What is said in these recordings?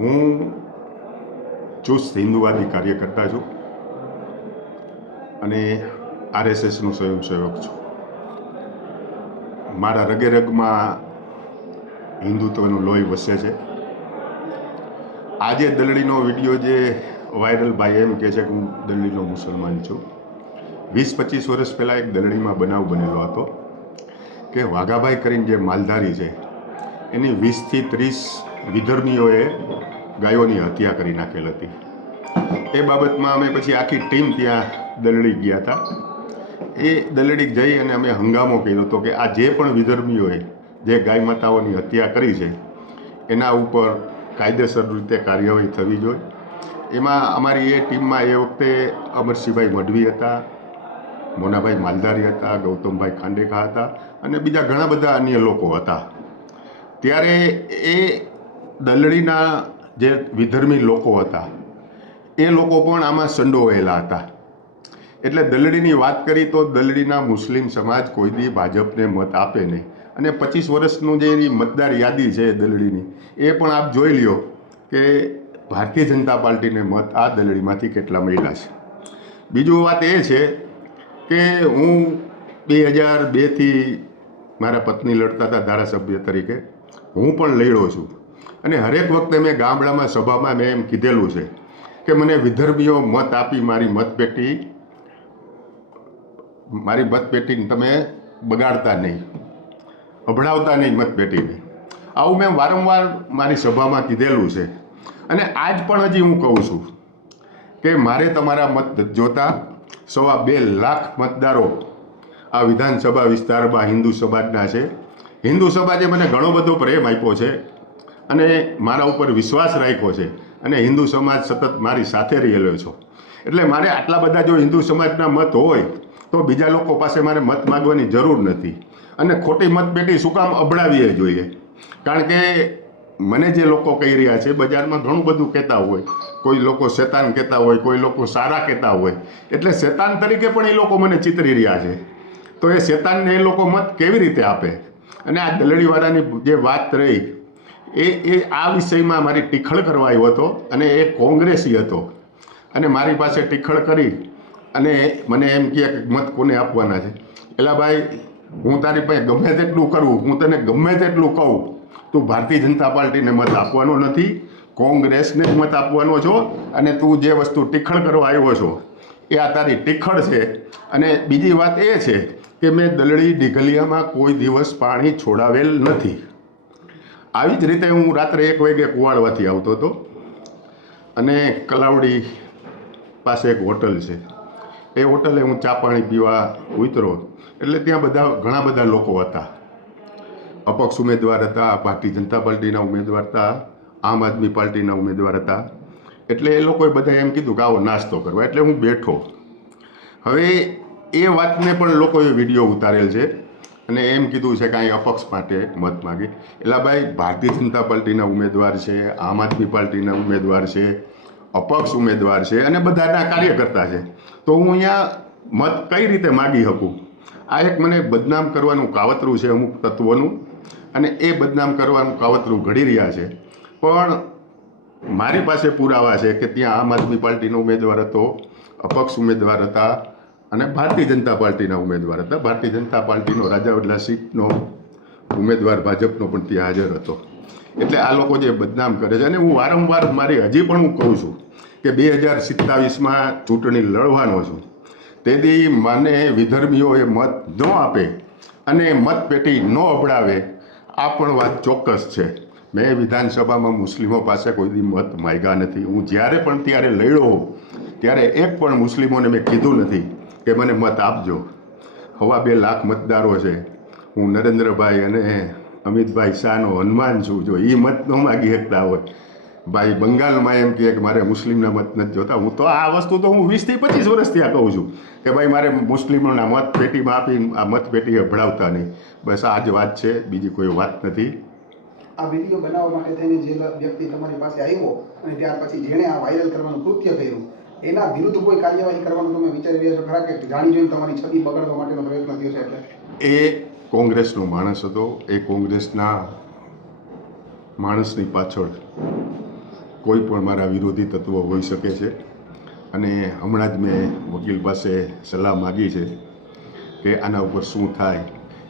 હું ચુસ્ત હિન્દુવાદી કાર્યકર્તા છું અને આરએસએસનું સ્વયંસેવક છું. મારા રગે રગમાં હિન્દુત્વનું લોહી વસે છે. આજે દલડીનો વિડીયો જે વાયરલ ભાઈ એમ કહે છે કે હું દલડીનો મુસલમાન છું. 20-25 વર્ષ પહેલાં એક દલડીમાં બનાવ બનેલો હતો કે વાઘાભાઈ કરીને જે માલધારી છે એની 20થી 30 વિધર્મીઓએ ગાયોની હત્યા કરી નાખેલ હતી. એ બાબતમાં અમે પછી આખી ટીમ ત્યાં દલડી ગયા હતા. એ દલડી જઈ અને અમે હંગામો કર્યો હતો કે આ જે પણ વિધર્મીઓએ જે ગાય માતાઓની હત્યા કરી છે એના ઉપર કાયદેસર રીતે કાર્યવાહી થવી જોઈએ. એમાં અમારી એ ટીમમાં એ વખતે અમરસિંહભાઈ મઢવી હતા, મોનાભાઈ માલધારી હતા, ગૌતમભાઈ ખાંડેખા હતા અને બીજા ઘણા બધા અન્ય લોકો હતા. ત્યારે એ દલડીના જે વિધર્મી લોકો હતા એ લોકો પણ આમાં સંડોવાયેલા હતા. એટલે દલડીની વાત કરી તો દલડીના મુસ્લિમ સમાજ કોઈ દી ભાજપને મત આપે નહીં. અને 25 વર્ષનું જે એની મતદાર યાદી છે દલડીની એ પણ આપ જોઈ લ્યો કે ભારતીય જનતા પાર્ટીને મત આ દલડીમાંથી કેટલા મળ્યા છે. બીજું વાત એ છે કે હું 2002થી મારા પત્ની લડતા હતા ધારાસભ્ય તરીકે, હું પણ લડ્યો છું. અને હરેક વખતે મેં ગામડામાં સભામાં મેં એમ કીધેલું છે કે મને વિધર્મીઓ મત આપી મારી મતપેટીને તમે બગાડતા નહીં, અભડાવતા નહીં મતપેટીને. આવું મેં વારંવાર મારી સભામાં કીધેલું છે. અને આજ પણ હજી હું કહું છું કે મારે તમારા મત જોતા 2.25 લાખ મતદારો આ વિધાનસભા વિસ્તારમાં હિન્દુ સમાજના છે. હિન્દુ સમાજે મને ઘણો બધો પ્રેમ આપ્યો છે અને મારા ઉપર વિશ્વાસ રાખ્યો છે અને હિન્દુ સમાજ સતત મારી સાથે રહેલો છો. એટલે મારે આટલા બધા જો હિન્દુ સમાજના મત હોય તો બીજા લોકો પાસે મારે મત માગવાની જરૂર નથી. અને ખોટી મતપેટી શું કામ અભડાવીએ જોઈએ? કારણ કે મને જે લોકો કહી રહ્યા છે બજારમાં ઘણું બધું કહેતા હોય, કોઈ લોકો શેતાન કહેતા હોય, કોઈ લોકો સારા કહેતા હોય. એટલે શેતાન તરીકે પણ એ લોકો મને ચિતરી રહ્યા છે. તો એ શેતાનને એ લોકો મત કેવી રીતે આપે? અને આ દલડીવાળાની જે વાત રહી એ આ વિષયમાં મારી ટીખળ કરવા આવ્યો હતો અને એ કોંગ્રેસી હતો અને મારી પાસે ટીખળ કરી અને મને એમ કહે કે મત કોને આપવાના છે. એટલે ભાઈ હું તારી પાસે ગમે તેટલું કરું, હું તને ગમે તેટલું કહું, તું ભારતીય જનતા પાર્ટીને મત આપવાનો નથી, કોંગ્રેસને જ મત આપવાનો છો. અને તું જે વસ્તુ ટીખળ કરવા આવ્યો છો એ આ તારી ટીખળ છે. અને બીજી વાત એ છે કે મેં દલડી ડીઘલિયામાં કોઈ દિવસ પાણી છોડાવેલ નથી. આવી જ રીતે હું રાત્રે 1 વાગે કુવાડવાથી આવતો હતો અને કલાવડી પાસે એક હોટલ છે. એ હોટલે હું ચા પાણી પીવા ઉતરો એટલે ત્યાં ઘણા બધા લોકો હતા. અપક્ષ ઉમેદવાર હતા, ભારતીય જનતા પાર્ટીના ઉમેદવાર હતા, આમ આદમી પાર્ટીના ઉમેદવાર હતા. એટલે એ લોકોએ બધા એમ કીધું કે આવો નાસ્તો કરવા. એટલે હું બેઠો. હવે એ વાતને પણ લોકોએ વિડીયો ઉતારેલ છે અને એમ કીધું છે કે અહીં અપક્ષ માટે મત માગી. એટલે ભાઈ ભારતીય જનતા પાર્ટીના ઉમેદવાર છે, આમ આદમી પાર્ટીના ઉમેદવાર છે, અપક્ષ ઉમેદવાર છે અને બધાના કાર્યકર્તા છે. તો હું અહીંયા મત કઈ રીતે માગી શકું? આ એક મને બદનામ કરવાનું કાવતરું છે અમુક તત્વોનું અને એ બદનામ કરવાનું કાવતરું ઘડી રહ્યા છે. પણ મારી પાસે પુરાવા છે કે ત્યાં આમ આદમી પાર્ટીનો ઉમેદવાર હતો, અપક્ષ ઉમેદવાર હતા અને ભારતીય જનતા પાર્ટીના ઉમેદવાર હતા. ભારતીય જનતા પાર્ટીનો રાજાવડલા સીટનો ઉમેદવાર ભાજપનો પણ ત્યાં હાજર હતો. એટલે આ લોકો જે બદનામ કરે છે અને હું વારંવાર હજી પણ હું કહું છું કે 2027માં ચૂંટણી લડવાનો છું. તેથી મને વિધર્મીઓએ મત ન આપે અને મતપેટી ન અભડાવે આ પણ વાત ચોક્કસ છે. મેં વિધાનસભામાં મુસ્લિમો પાસે કોઈ દી મત માગ્યા નથી. હું જ્યારે પણ ત્યારે લડ્યો ત્યારે એક પણ મુસ્લિમોને મેં કીધું નથી કે મને મત આપજો. 2.25 લાખ મતદારો છે. હું નરેન્દ્રભાઈ અને અમિતભાઈ શાહનો હનુમાન છું. જો એ મત ન માગી શકતા હોય, ભાઈ બંગાળમાં એમ કહે કે મારે મુસ્લિમના મત નથી જોતા. હું તો આ વસ્તુ તો હું 20-25 વર્ષથી આ કહું છું કે ભાઈ મારે મુસ્લિમોના મત પેટીમાં આપી આ મતપેટી અભડાવતા નહીં. બસ આ જ વાત છે, બીજી કોઈ વાત નથી. આ વિડીયો બનાવવા માટે થઈને જે વ્યક્તિ તમારી પાસે આવ્યો અને ત્યાર પછી જેણે આ વાયરલ કરવાનું કૃત્ય કર્યું એના વિરુદ્ધ કોઈ કાર્યવાહી કરવાનું તમે વિચારી રહ્યા છો ખરા કે જાણી જોઈને તમારી છબી બગાડવા માટેનો પ્રયત્ન થયો છે? એટલે એ કોંગ્રેસનો માણસ હતો. એ કોંગ્રેસના માણસની પાછળ કોઈ પણ મારા વિરોધી તત્વો હોઈ શકે છે. અને હમણાં જ મેં વકીલ પાસે સલાહ માગી છે કે આના ઉપર શું થાય.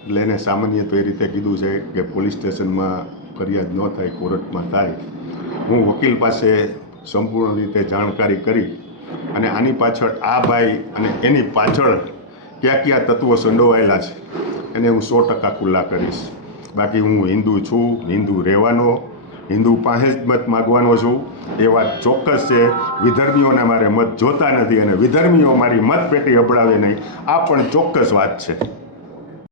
એટલે એને સામાન્ય તો એ રીતે કીધું છે કે પોલીસ સ્ટેશનમાં ફરિયાદ ન થાય, કોર્ટમાં થાય. હું વકીલ પાસે સંપૂર્ણ રીતે જાણકારી કરી અને આની પાછળ આ ભાઈ અને એની પાછળ કયા કયા તત્વો સંડોવાયેલા છે એને હું 100% ખુલ્લા કરીશ. બાકી હું હિન્દુ છું, હિન્દુ રહેવાનો, હિન્દુ પાસે જ મત માગવાનો છું એ વાત ચોક્કસ છે. વિધર્મીઓના મારે મત જોતા નથી અને વિધર્મીઓ મારી મતપેટી અબડાવે નહીં, આ પણ ચોક્કસ વાત છે.